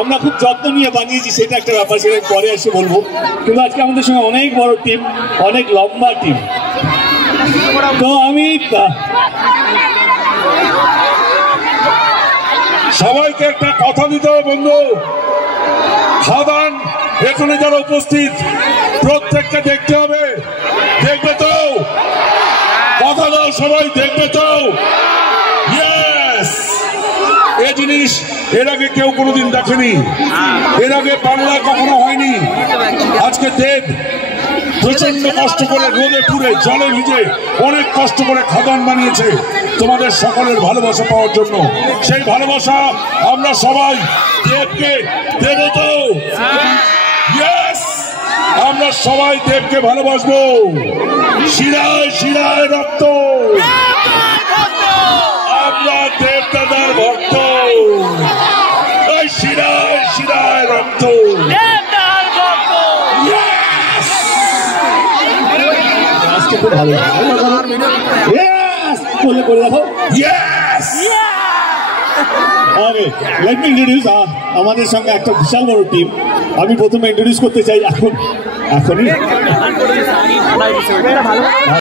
আমরা খুব যত্ন নিয়ে বানিয়েছি, সেটা একটা ব্যাপার, সেটা পরে এসে বলবো। কিন্তু আজকে আমাদের সঙ্গে অনেক বড় টিম, অনেক লম্বা টিম। তো আমি সবাইকে একটা কথা দিতে হবে বন্ধু, খাদান এখানে যারা উপস্থিত প্রত্যেককে দেখতে হবে। দেখবে তো? কথা দাও, সবাই দেখবে তো? এই জিনিস এর আগে কেউ কোনোদিন দেখেনি, এর আগে বাংলা কখনো হয়নি। আজকে দেব প্রচন্ড কষ্ট করে রোদে পুড়ে জলে ভিজে অনেক কষ্ট করে খাদান বানিয়েছে তোমাদের সকলের ভালোবাসা পাওয়ার জন্য। সেই ভালোবাসা আমরা সবাই দেবকে দেব তো? আমরা সবাই দেবকে ভালোবাসবো। শিরায় শিরায় রক্ত, আমরা দেব দাদার ভক্ত। শিরায় শিরায় রক্ত, খুব ভালো বলে দেখো। লেট মি ইন্ট্রোডিউস আমাদের সঙ্গে একটা বিশাল বড় টিম। আমি প্রথমে ইন্ট্রোডিউস করতে চাই এখনই